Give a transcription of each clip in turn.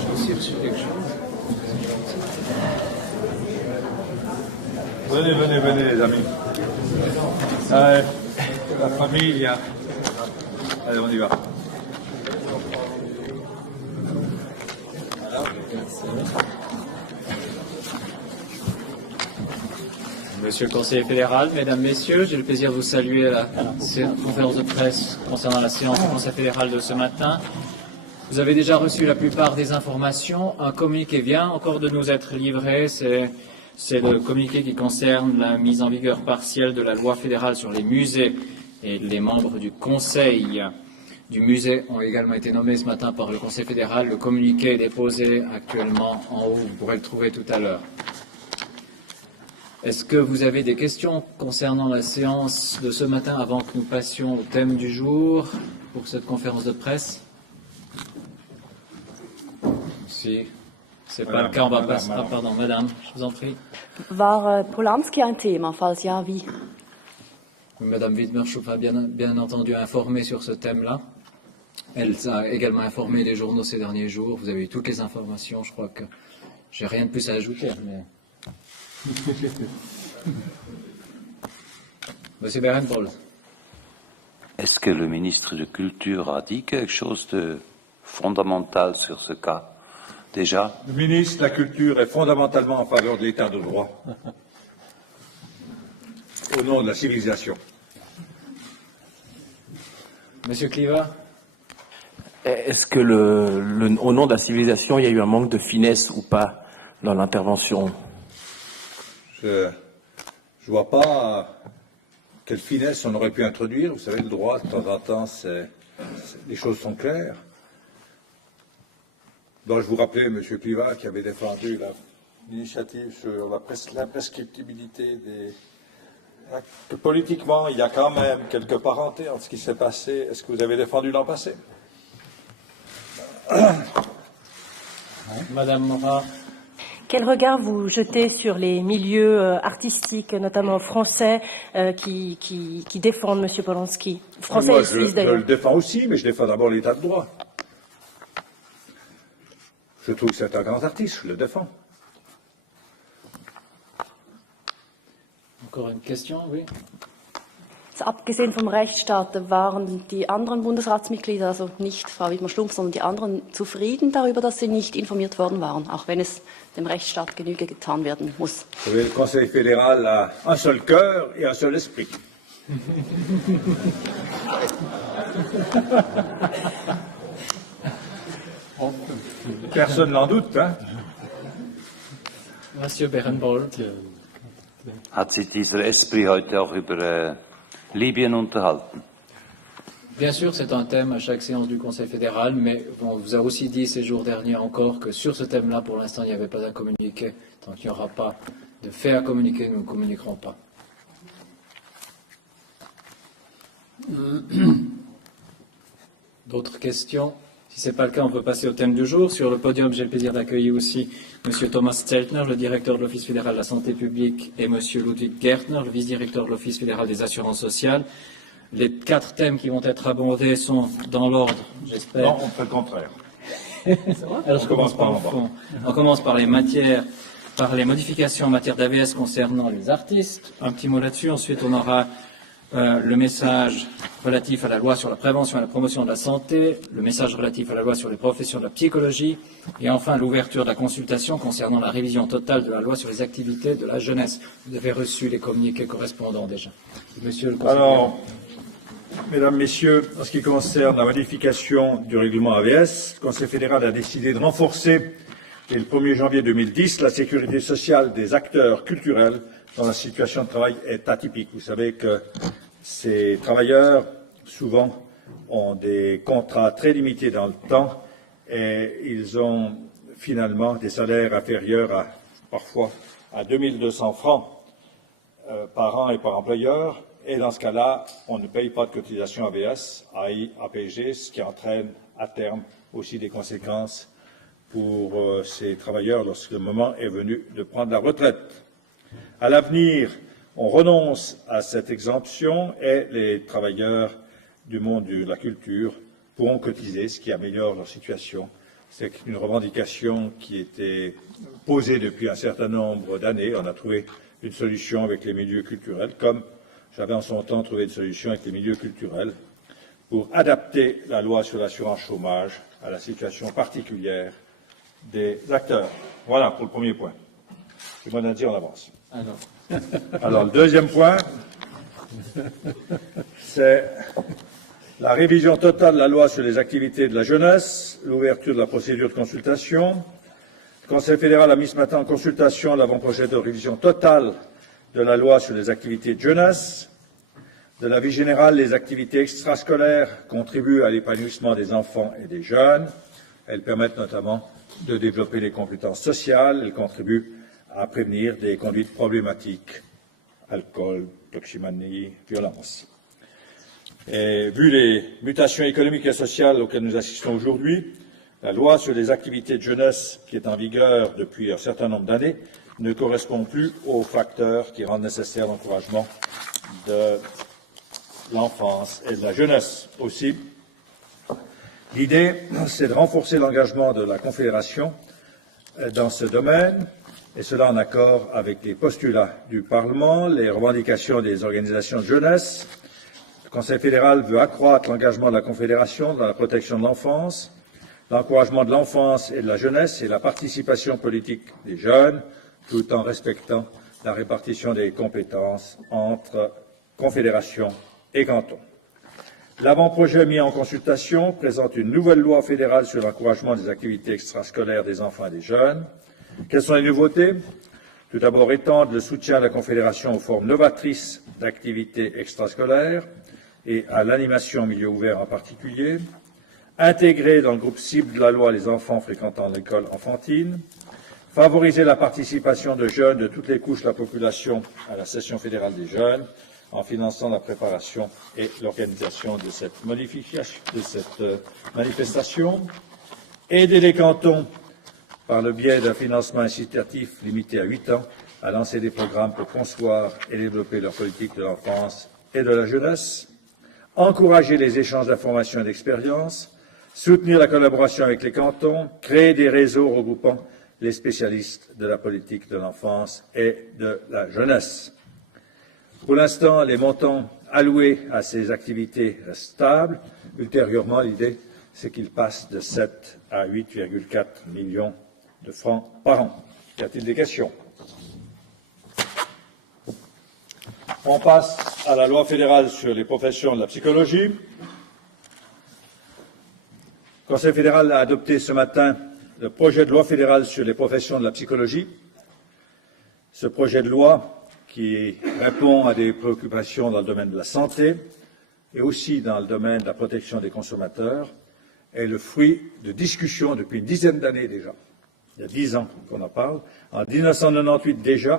J'ai aussi reçu quelque chose. Venez, venez, venez, les amis. La famille, allez, on y va. Monsieur le conseiller fédéral, mesdames, messieurs, j'ai le plaisir de vous saluer à la conférence de presse concernant la séance du Conseil fédéral de ce matin. Vous avez déjà reçu la plupart des informations. Un communiqué vient encore de nous être livré. C'est le communiqué qui concerne la mise en vigueur partielle de la loi fédérale sur les musées. Et les membres du Conseil du musée ont également été nommés ce matin par le Conseil fédéral. Le communiqué est déposé actuellement en haut. Vous pourrez le trouver tout à l'heure. Est-ce que vous avez des questions concernant la séance de ce matin avant que nous passions au thème du jour pour cette conférence de presse? Si ce n'est pas le cas, on va passer. Ah, pardon, madame, je vous en prie. War Polanski ein Thema? Falls ja, wie? Madame Wittmerschupf a bien entendu informé sur ce thème-là. Elle a également informé les journaux ces derniers jours. Vous avez eu toutes les informations. Je crois que j'ai rien de plus à ajouter. Mais... Monsieur Berenpol. Est-ce que le ministre de Culture a dit quelque chose de fondamental sur ce cas, déjà? Le ministre de la Culture est fondamentalement en faveur de l'état de droit, au nom de la civilisation. Monsieur Kliva. Est-ce que au nom de la civilisation, il y a eu un manque de finesse ou pas dans l'intervention? Je ne vois pas quelle finesse on aurait pu introduire. Vous savez, le droit, de temps en temps, les choses sont claires. Dois-je vous rappeler, M. Kliva, qui avait défendu l'initiative sur l'imprescriptibilité que politiquement, il y a quand même quelques parentés entre ce qui s'est passé et ce que vous avez défendu l'an passé. Madame Morin. Quel regard vous jetez sur les milieux artistiques, notamment français, qui défendent M. Polanski? Français et suisse, d'ailleurs. Je le défends aussi, mais je défends d'abord l'état de droit. Je trouve que c'est un grand artiste, je le défends. Encore une question, oui. Abgesehen vom Rechtsstaat waren die anderen Bundesratsmitglieder, also nicht Frau Wittmer-Schlumpf, sondern die anderen, zufrieden darüber, dass sie nicht informiert worden waren, auch wenn es dem Rechtsstaat Genüge getan werden muss. Le Conseil fédéral a un seul cœur et un seul esprit. Personne n'en doute, hein? Monsieur Berenbold. Hat sich dieser Esprit heute auch über Libyen unterhalten? Bien sûr, c'est un thème à chaque séance du Conseil fédéral, mais on vous a aussi dit ces jours derniers encore que sur ce thème-là, pour l'instant, il n'y avait pas à communiquer. Tant qu'il n'y aura pas de fait à communiquer, nous ne communiquerons pas. D'autres questions? Si ce n'est pas le cas, on peut passer au thème du jour. Sur le podium, j'ai le plaisir d'accueillir aussi M. Thomas Zeltner, le directeur de l'Office fédéral de la santé publique, et M. Ludwig Gärtner, le vice-directeur de l'Office fédéral des assurances sociales. Les 4 thèmes qui vont être abordés sont dans l'ordre, j'espère. Non, on fait le contraire. Alors, on commence par les matières, par les modifications en matière d'AVS concernant les artistes. Un petit mot là-dessus. Ensuite, on aura le message relatif à la loi sur la prévention et la promotion de la santé, le message relatif à la loi sur les professions de la psychologie, et enfin l'ouverture de la consultation concernant la révision totale de la loi sur les activités de la jeunesse. Vous avez reçu les communiqués correspondants déjà. Monsieur le conseiller. Alors, mesdames, messieurs, en ce qui concerne la modification du règlement AVS, le Conseil fédéral a décidé de renforcer, dès le 1er janvier 2010, la sécurité sociale des acteurs culturels dont la situation de travail est atypique. Vous savez que ces travailleurs, souvent, ont des contrats très limités dans le temps et ils ont finalement des salaires inférieurs parfois à 2200 francs par an et par employeur. Et dans ce cas-là, on ne paye pas de cotisation AVS, AI, APG, ce qui entraîne à terme aussi des conséquences pour ces travailleurs lorsque le moment est venu de prendre la retraite. À l'avenir, on renonce à cette exemption et les travailleurs du monde de la culture pourront cotiser, ce qui améliore leur situation. C'est une revendication qui était posée depuis un certain nombre d'années. On a trouvé une solution avec les milieux culturels, comme j'avais en son temps trouvé une solution avec les milieux culturels, pour adapter la loi sur l'assurance chômage à la situation particulière des acteurs. Voilà pour le premier point. J'ai moins à dire en avance. Alors, le deuxième point, c'est la révision totale de la loi sur les activités de la jeunesse, l'ouverture de la procédure de consultation. Le Conseil fédéral a mis ce matin en consultation l'avant-projet de révision totale de la loi sur les activités de jeunesse. De la vie générale, les activités extrascolaires contribuent à l'épanouissement des enfants et des jeunes. Elles permettent notamment de développer les compétences sociales. Elles contribuent à prévenir des conduites problématiques, alcool, toxicomanie, violence. Et vu les mutations économiques et sociales auxquelles nous assistons aujourd'hui, la loi sur les activités de jeunesse, qui est en vigueur depuis un certain nombre d'années, ne correspond plus aux facteurs qui rendent nécessaire l'encouragement de l'enfance et de la jeunesse. Aussi, l'idée, c'est de renforcer l'engagement de la Confédération dans ce domaine, et cela en accord avec les postulats du Parlement, les revendications des organisations de jeunesse. Le Conseil fédéral veut accroître l'engagement de la Confédération dans la protection de l'enfance, l'encouragement de l'enfance et de la jeunesse et la participation politique des jeunes, tout en respectant la répartition des compétences entre Confédération et cantons. L'avant-projet mis en consultation présente une nouvelle loi fédérale sur l'encouragement des activités extrascolaires des enfants et des jeunes. Quelles sont les nouveautés? Tout d'abord, étendre le soutien à la Confédération aux formes novatrices d'activités extrascolaires et à l'animation en milieu ouvert en particulier. Intégrer dans le groupe cible de la loi les enfants fréquentant l'école enfantine. Favoriser la participation de jeunes de toutes les couches de la population à la session fédérale des jeunes, en finançant la préparation et l'organisation de cette manifestation. Aider les cantons, par le biais d'un financement incitatif limité à 8 ans, à lancer des programmes pour concevoir et développer leur politique de l'enfance et de la jeunesse. Encourager les échanges d'informations et d'expériences. Soutenir la collaboration avec les cantons. Créer des réseaux regroupant les spécialistes de la politique de l'enfance et de la jeunesse. Pour l'instant, les montants alloués à ces activités restent stables. Ultérieurement, l'idée, c'est qu'ils passent de 7 à 8,4 millions de francs par an. Y a-t-il des questions? On passe à la loi fédérale sur les professions de la psychologie. Le Conseil fédéral a adopté ce matin le projet de loi fédérale sur les professions de la psychologie. Ce projet de loi, qui répond à des préoccupations dans le domaine de la santé et aussi dans le domaine de la protection des consommateurs, est le fruit de discussions depuis une dizaine d'années déjà. Il y a 10 ans qu'on en parle. En 1998 déjà,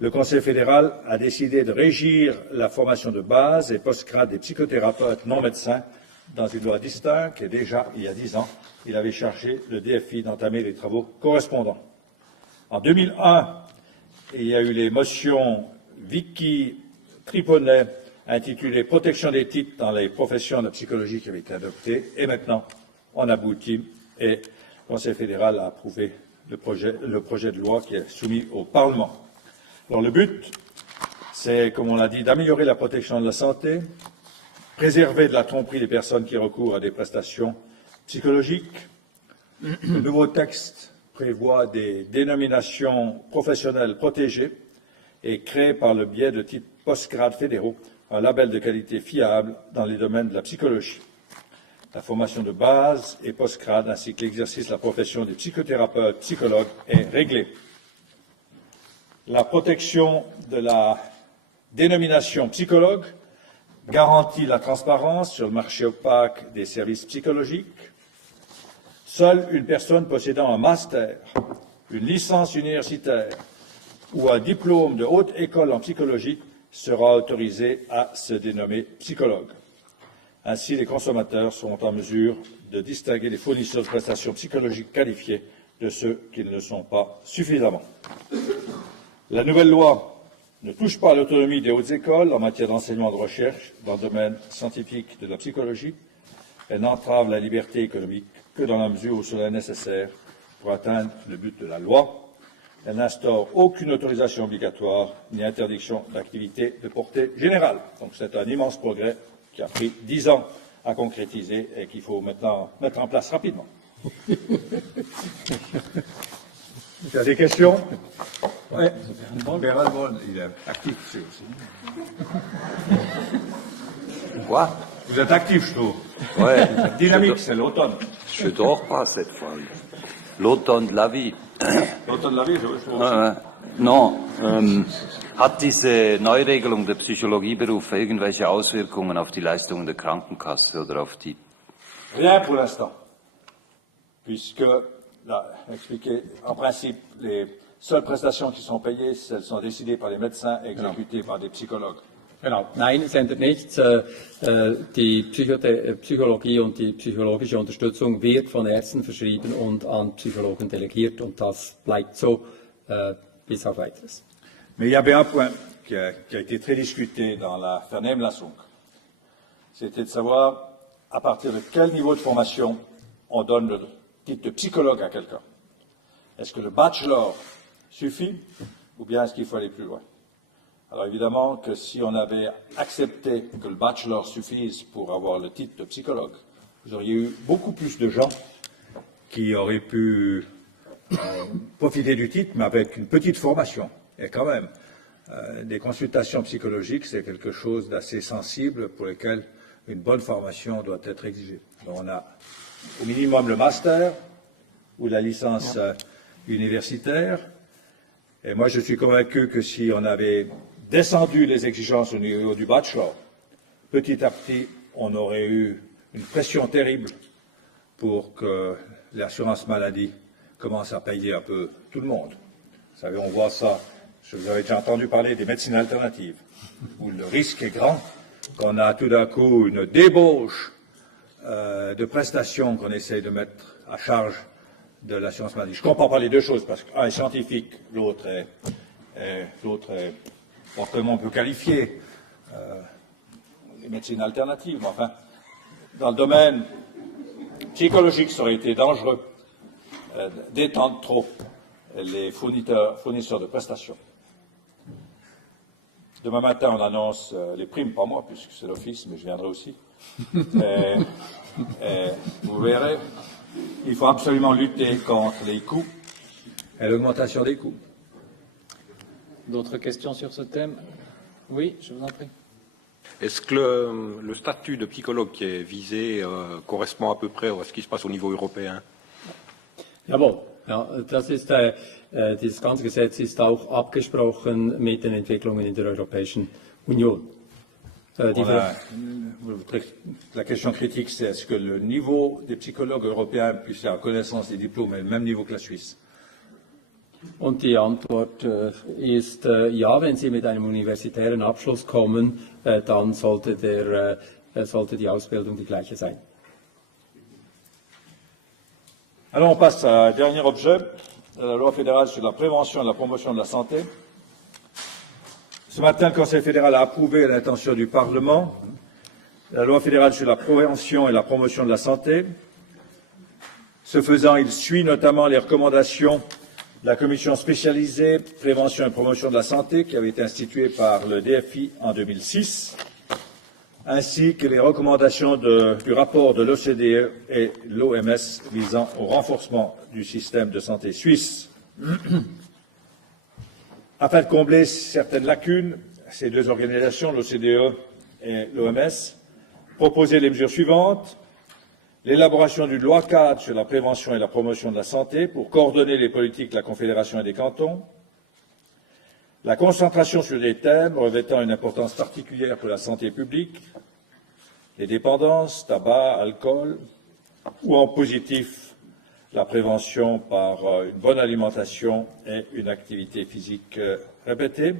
le Conseil fédéral a décidé de régir la formation de base et post-grade des psychothérapeutes non médecins dans une loi distincte et déjà, il y a 10 ans, il avait chargé le DFI d'entamer les travaux correspondants. En 2001, il y a eu les motions Vicky Triponet intitulées « Protection des titres dans les professions de la psychologie » qui avaient été adoptées. Et maintenant, on aboutit et le Conseil fédéral a approuvé le projet de loi qui est soumis au Parlement. Alors le but, c'est, comme on l'a dit, d'améliorer la protection de la santé, préserver de la tromperie des personnes qui recourent à des prestations psychologiques. Le nouveau texte prévoit des dénominations professionnelles protégées et crée par le biais de titres post-grade fédéraux un label de qualité fiable dans les domaines de la psychologie. La formation de base et post-grade ainsi que l'exercice de la profession des psychothérapeutes, psychologues est réglé. La protection de la dénomination psychologue garantit la transparence sur le marché opaque des services psychologiques. Seule une personne possédant un master, une licence universitaire ou un diplôme de haute école en psychologie sera autorisée à se dénommer psychologue. Ainsi, les consommateurs seront en mesure de distinguer les fournisseurs de prestations psychologiques qualifiés de ceux qui ne le sont pas suffisamment. La nouvelle loi ne touche pas à l'autonomie des hautes écoles en matière d'enseignement de recherche dans le domaine scientifique de la psychologie. Elle n'entrave la liberté économique que dans la mesure où cela est nécessaire pour atteindre le but de la loi. Elle n'instaure aucune autorisation obligatoire ni interdiction d'activité de portée générale. Donc c'est un immense progrès qui a pris 10 ans à concrétiser et qu'il faut maintenant mettre en place rapidement. Il y a des questions? Oui. Bernard Bonne, il est actif aussi. Quoi? Vous êtes actif, je trouve. Ouais. Dynamique, c'est l'automne. Je dors pas cette fois. L'automne de la vie. L'automne de la vie, je trouve. No, hat diese Neuregelung der Psychologieberufe irgendwelche Auswirkungen auf die Leistungen der Krankenkasse oder auf die? Rien pour l'instant, puisque, là, expliqué, en principe, les seules prestations qui sont payées, elles sont décidées par les médecins et exécutées par des psychologues. Genau. Nein, es ändert nichts. Die Psychologie und die psychologische Unterstützung wird von Ärzten verschrieben und an Psychologen delegiert, und das bleibt so bis auf Weiteres. Mais il y avait un point qui a été très discuté dans la Vernehmlassung. C'était de savoir à partir de quel niveau de formation on donne le titre de psychologue à quelqu'un. Est-ce que le bachelor suffit ou bien est-ce qu'il faut aller plus loin? Alors évidemment que si on avait accepté que le bachelor suffise pour avoir le titre de psychologue, vous auriez eu beaucoup plus de gens qui auraient pu profiter du titre, mais avec une petite formation. Et quand même, des consultations psychologiques, c'est quelque chose d'assez sensible pour lequel une bonne formation doit être exigée. Donc on a au minimum le master ou la licence universitaire. Et moi, je suis convaincu que si on avait descendu les exigences au niveau du bachelor, petit à petit, on aurait eu une pression terrible pour que l'assurance maladie commence à payer un peu tout le monde. Vous savez, on voit ça, vous avez déjà entendu parler des médecines alternatives, où le risque est grand qu'on a tout d'un coup une débauche de prestations qu'on essaie de mettre à charge de l'assurance maladie. Je ne comprends pas les deux choses, parce qu'un est scientifique, l'autre est fortement on peut qualifier les médecines alternatives. Mais enfin, dans le domaine psychologique, ça aurait été dangereux d'étendre trop les fournisseurs de prestations. Demain matin, on annonce les primes, pas moi, puisque c'est l'office, mais je viendrai aussi. Et vous verrez, il faut absolument lutter contre les coûts et l'augmentation des coûts. D'autres questions sur ce thème? Oui, je vous en prie. Est-ce que le statut de psychologue qui est visé correspond à peu près à ce qui se passe au niveau européen? Jawohl, ja, das ist, dieses ganze Gesetz ist auch abgesprochen mit den Entwicklungen in der Europäischen Union. La question critique, c'est est-ce que le niveau des psychologues européens puisse avoir connaissance des diplômes est le même niveau que la Suisse? Und die Antwort ist ja, wenn Sie mit einem universitären Abschluss kommen, dann sollte die Ausbildung die gleiche sein. Alors on passe à un dernier objet, la loi fédérale sur la prévention et la promotion de la santé. Ce matin, le Conseil fédéral a approuvé à l'intention du Parlement la loi fédérale sur la prévention et la promotion de la santé. Ce faisant, il suit notamment les recommandations de la commission spécialisée prévention et promotion de la santé qui avait été instituée par le DFI en 2006, ainsi que les recommandations du rapport de l'OCDE et l'OMS visant au renforcement du système de santé suisse. Afin de combler certaines lacunes, ces deux organisations, l'OCDE et l'OMS, proposaient les mesures suivantes: l'élaboration d'une loi cadre sur la prévention et la promotion de la santé pour coordonner les politiques de la Confédération et des cantons, la concentration sur des thèmes revêtant une importance particulière pour la santé publique, les dépendances, tabac, alcool, ou en positif, la prévention par une bonne alimentation et une activité physique répétée,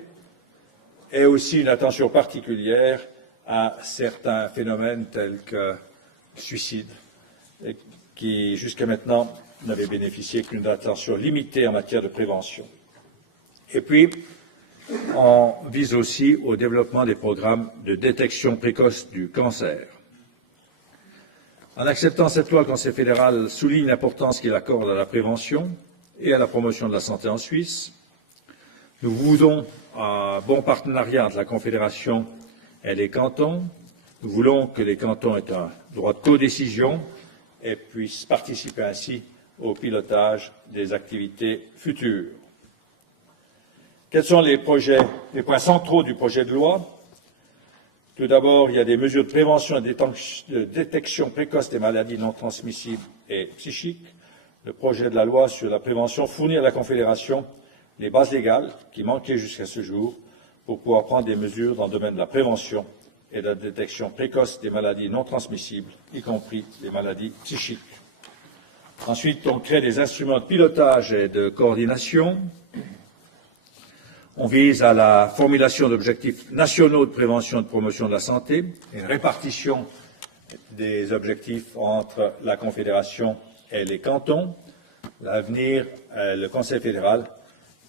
et aussi une attention particulière à certains phénomènes tels que le suicide, qui jusqu'à maintenant n'avaient bénéficié qu'une attention limitée en matière de prévention. Et puis, on vise aussi au développement des programmes de détection précoce du cancer. En acceptant cette loi, le Conseil fédéral souligne l'importance qu'il accorde à la prévention et à la promotion de la santé en Suisse. Nous voulons un bon partenariat entre la Confédération et les cantons. Nous voulons que les cantons aient un droit de codécision et puissent participer ainsi au pilotage des activités futures. Quels sont les points centraux du projet de loi? Tout d'abord, il y a des mesures de prévention et de détection précoce des maladies non transmissibles et psychiques. Le projet de la loi sur la prévention fournit à la Confédération les bases légales qui manquaient jusqu'à ce jour pour pouvoir prendre des mesures dans le domaine de la prévention et de la détection précoce des maladies non transmissibles, y compris les maladies psychiques. Ensuite, on crée des instruments de pilotage et de coordination. On vise à la formulation d'objectifs nationaux de prévention et de promotion de la santé et une répartition des objectifs entre la Confédération et les cantons. L'avenir, le Conseil fédéral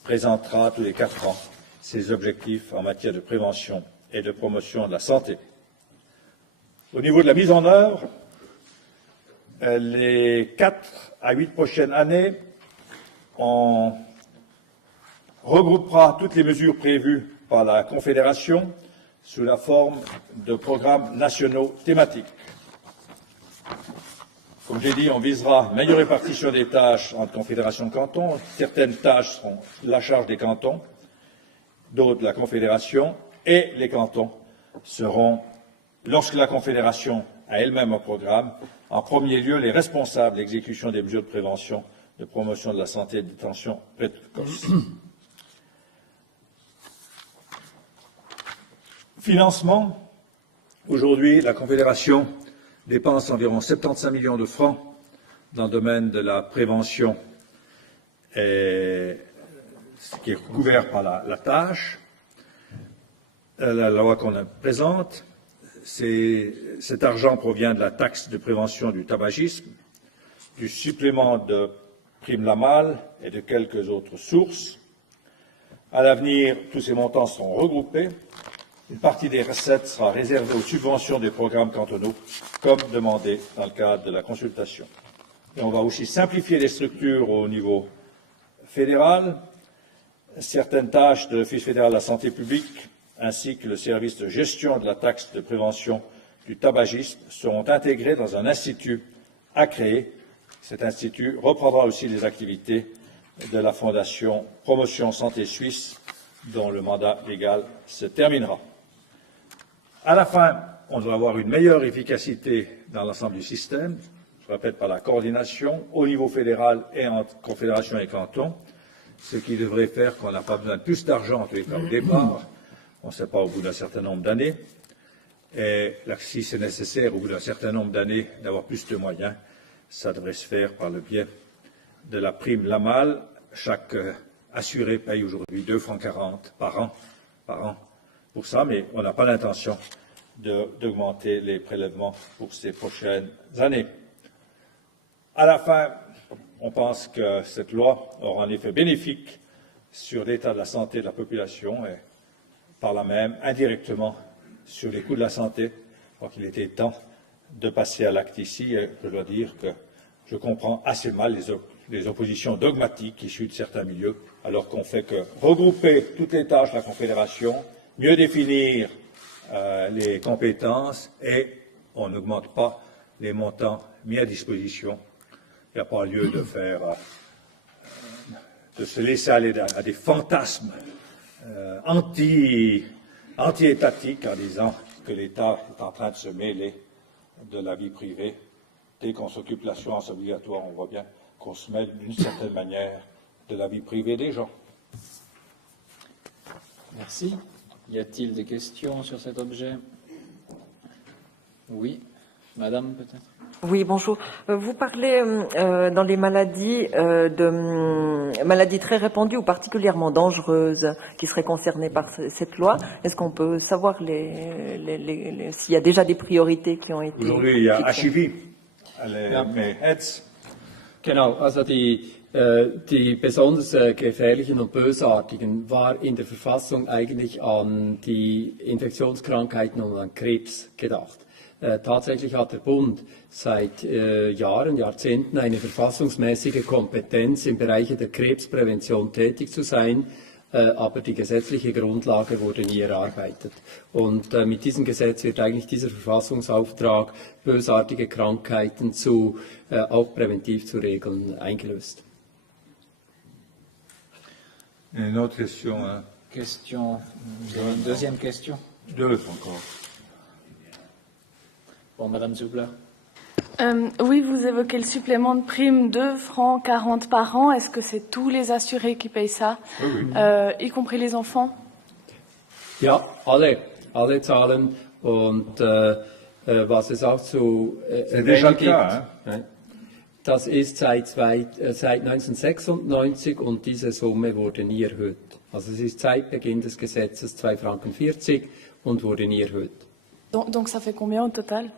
présentera tous les 4 ans ses objectifs en matière de prévention et de promotion de la santé. Au niveau de la mise en œuvre, les 4 à 8 prochaines années, on regroupera toutes les mesures prévues par la Confédération sous la forme de programmes nationaux thématiques. Comme j'ai dit, on visera une meilleure répartition des tâches entre Confédération et cantons. Certaines tâches seront la charge des cantons, d'autres de la Confédération, et les cantons seront, lorsque la Confédération a elle-même un programme, en premier lieu les responsables de l'exécution des mesures de prévention, de promotion de la santé et de détention précoce. Financement. Aujourd'hui, la Confédération dépense environ 75 millions de francs dans le domaine de la prévention, ce qui est couvert par la tâche. La loi qu'on présente, cet argent provient de la taxe de prévention du tabagisme, du supplément de prime Lamal et de quelques autres sources. À l'avenir, tous ces montants seront regroupés. Une partie des recettes sera réservée aux subventions des programmes cantonaux, comme demandé dans le cadre de la consultation. Et on va aussi simplifier les structures au niveau fédéral. Certaines tâches de l'Office fédéral de la santé publique, ainsi que le service de gestion de la taxe de prévention du tabagisme, seront intégrées dans un institut à créer. Cet institut reprendra aussi les activités de la Fondation Promotion Santé Suisse, dont le mandat légal se terminera. À la fin, on doit avoir une meilleure efficacité dans l'ensemble du système, je répète, par la coordination au niveau fédéral et entre confédération et canton, ce qui devrait faire qu'on n'a pas besoin de plus d'argent, en tous les cas au départ, on ne sait pas au bout d'un certain nombre d'années, et là, si c'est nécessaire au bout d'un certain nombre d'années d'avoir plus de moyens, ça devrait se faire par le biais de la prime Lamal. Chaque assuré paye aujourd'hui 2,40 francs par an pour ça, mais on n'a pas l'intention d'augmenter les prélèvements pour ces prochaines années. À la fin, on pense que cette loi aura un effet bénéfique sur l'état de la santé de la population et par là même, indirectement, sur les coûts de la santé. Je crois qu'il était temps de passer à l'acte ici et je dois dire que je comprends assez mal les oppositions dogmatiques issues de certains milieux, alors qu'on fait que regrouper toutes les tâches de la Confédération, mieux définir les compétences et on n'augmente pas les montants mis à disposition. Il n'y a pas lieu de se laisser aller à des fantasmes anti-étatiques en disant que l'État est en train de se mêler de la vie privée. Dès qu'on s'occupe de l'assurance obligatoire, on voit bien qu'on se mêle d'une certaine manière de la vie privée des gens. Merci. Y a-t-il des questions sur cet objet? Oui. Madame, peut-être? Oui, bonjour. Vous parlez dans les maladies de maladies très répandues ou particulièrement dangereuses qui seraient concernées par cette loi. Est-ce qu'on peut savoir s'il y a déjà des priorités qui ont été... Aujourd'hui, il y a HIV, mais AIDS. Genau, also die besonders gefährlichen und bösartigen war in der Verfassung eigentlich an die Infektionskrankheiten und an Krebs gedacht. Tatsächlich hat der Bund seit Jahren, Jahrzehnten eine verfassungsmäßige Kompetenz im Bereich der Krebsprävention tätig zu sein, aber die gesetzliche Grundlage wurde nie erarbeitet. Und mit diesem Gesetz wird eigentlich dieser Verfassungsauftrag, bösartige Krankheiten auch präventiv zu regeln, eingelöst. Une autre question. Hein? Question, une deuxième question. Deux encore. Bon, Madame Zubler. Oui, vous évoquez le supplément de prime 2 francs 40 par an. Est-ce que c'est tous les assurés qui payent ça, y compris les enfants? Ja, alle zahlen und was es auch zu déjà le cas, hein? Das ist seit 1996 und diese Summe wurde nie erhöht. Also es ist seit Beginn des Gesetzes 2,40 Franken und wurde nie erhöht. Donc ça fait combien au total?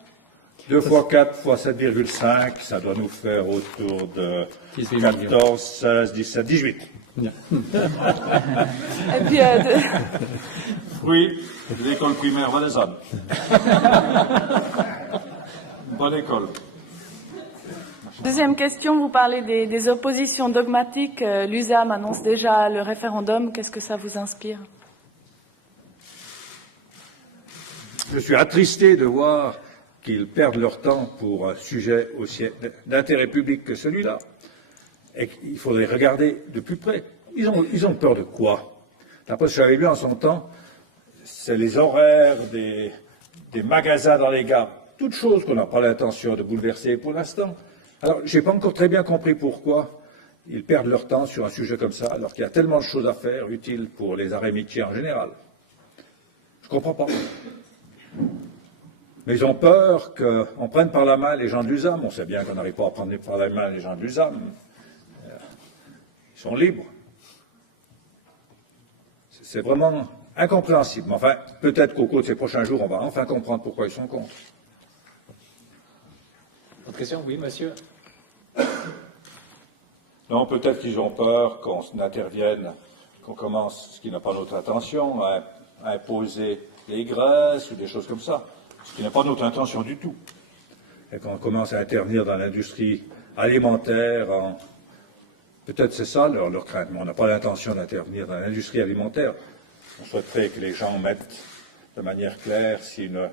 2 fois 4 fois 7,5, ça doit nous faire autour de 14, 16, 17, 18. Ja. Et puis, Oui, l'école primaire valaisanne. Bonne école. deuxième question, vous parlez des oppositions dogmatiques. L'USAM annonce déjà le référendum. Qu'est-ce que ça vous inspire? Je suis attristé de voir qu'ils perdent leur temps pour un sujet aussi d'intérêt public que celui-là. Et qu'il faudrait regarder de plus près. Ils ont peur de quoi? D'après ce que j'avais vu en son temps, c'est les horaires des magasins dans les gares. Toutes choses qu'on n'a pas l'intention de bouleverser pour l'instant. Alors, je n'ai pas encore très bien compris pourquoi ils perdent leur temps sur un sujet comme ça, alors qu'il y a tellement de choses à faire utiles pour les arts et métiers en général. Je ne comprends pas. Mais ils ont peur qu'on prenne par la main les gens de l'USAM. On sait bien qu'on n'arrive pas à prendre par la main les gens de l'USAM. Ils sont libres. C'est vraiment incompréhensible. Enfin, peut-être qu'au cours de ces prochains jours, on va enfin comprendre pourquoi ils sont contre. Autre question? Oui, monsieur. Non, peut-être qu'ils ont peur qu'on intervienne, qu'on commence, ce qui n'a pas notre intention, à imposer les graisses ou des choses comme ça, ce qui n'est pas notre intention du tout. Et qu'on commence à intervenir dans l'industrie alimentaire, peut-être c'est ça leur crainte, mais on n'a pas l'intention d'intervenir dans l'industrie alimentaire. On souhaiterait que les gens mettent de manière claire si un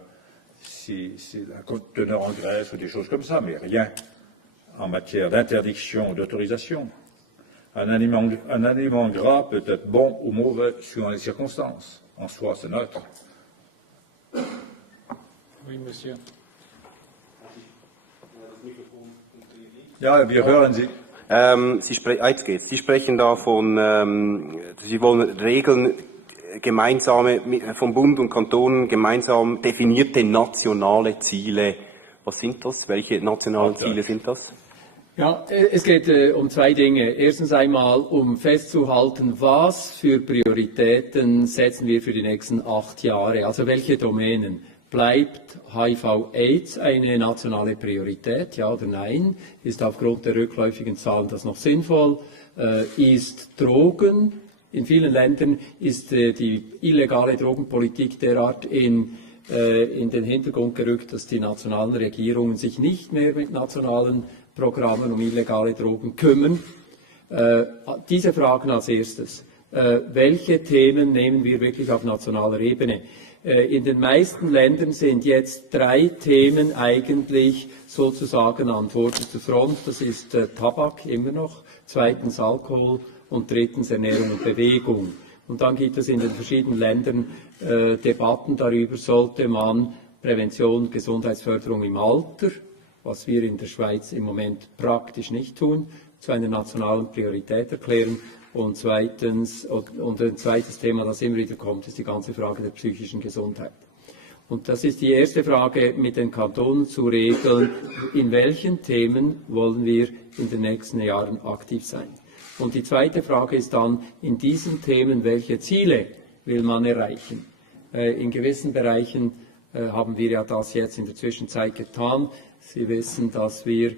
conteneur en graisse ou des choses comme ça, mais rien en matière d'interdiction ou d'autorisation. Un aliment gras peut être bon ou mauvais suivant les circonstances. En soi, c'est neutre. Oui, monsieur. Ja, wir hören Sie. Sie sprechen da von, Sie wollen Regeln gemeinsame vom Bund und Kantonen gemeinsam definierte nationale Ziele. Was sind das? Welche nationalen Ziele sind das? Ja, es geht um zwei Dinge. Erstens einmal, um festzuhalten, was für Prioritäten setzen wir für die nächsten 8 Jahre, also welche Domänen. Bleibt HIV/AIDS eine nationale Priorität, ja oder nein? Ist aufgrund der rückläufigen Zahlen das noch sinnvoll? Ist Drogen, in vielen Ländern ist die illegale Drogenpolitik derart in den Hintergrund gerückt, dass die nationalen Regierungen sich nicht mehr mit nationalen Programmen um illegale Drogen kümmern. Diese Fragen als erstes. Welche Themen nehmen wir wirklich auf nationaler Ebene? In den meisten Ländern sind jetzt 3 Themen eigentlich sozusagen an vorderster Front. Das ist Tabak immer noch, zweitens Alkohol und drittens Ernährung und Bewegung. Und dann gibt es in den verschiedenen Ländern Debatten darüber, sollte man Prävention, Gesundheitsförderung im Alter, was wir in der Schweiz im Moment praktisch nicht tun, zu einer nationalen Priorität erklären. Und zweitens, und ein zweites Thema, das immer wieder kommt, ist die ganze Frage der psychischen Gesundheit. Und das ist die erste Frage mit den Kantonen zu regeln, in welchen Themen wollen wir in den nächsten Jahren aktiv sein. Und die zweite Frage ist dann, in diesen Themen, welche Ziele will man erreichen? In gewissen Bereichen haben wir ja das jetzt in der Zwischenzeit getan. Sie wissen, dass wir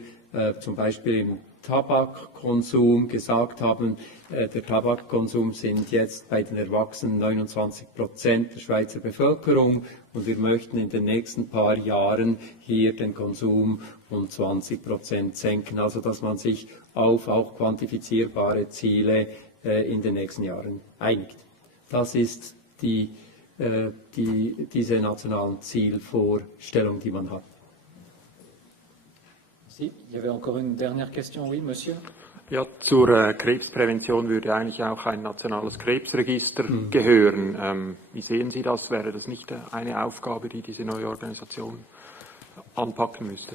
zum Beispiel im Tabakkonsum gesagt haben, der Tabakkonsum sind jetzt bei den Erwachsenen 29% der Schweizer Bevölkerung und wir möchten in den nächsten paar Jahren hier den Konsum um 20% senken, also dass man sich auf auch quantifizierbare Ziele in den nächsten Jahren einigt. Das ist diese nationalen Zielvorstellung, die man hat. Si, il y avait encore une dernière question, oui, Monsieur. Ja, zur Krebsprävention würde eigentlich auch ein nationales Krebsregister gehören. Wie sehen Sie das? Wäre das nicht eine Aufgabe, die diese neue Organisation anpacken müsste?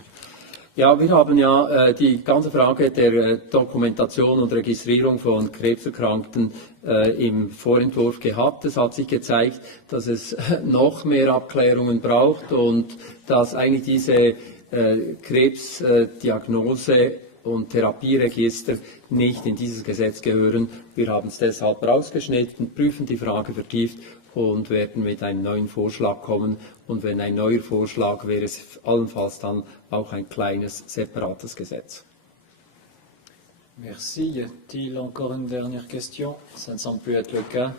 Ja, wir haben ja die ganze Frage der Dokumentation und Registrierung von Krebserkrankten im Vorentwurf gehabt. Es hat sich gezeigt, dass es noch mehr Abklärungen braucht und dass eigentlich diese Krebsdiagnose und Therapieregister nicht in dieses Gesetz gehören. Wir haben es deshalb rausgeschnitten, prüfen die Frage vertieft und werden mit einem neuen Vorschlag kommen. Und wenn ein neuer Vorschlag wäre es allenfalls dann auch ein kleines, separates Gesetz. Merci. Y a-t-il encore une dernière question? Ça ne semble plus être le cas.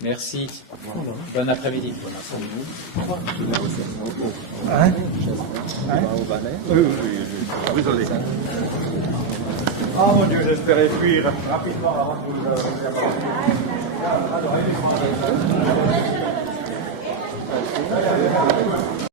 Merci. Bon après-midi. Désolé. Ah mon Dieu, j'espérais fuir rapidement avant que vous...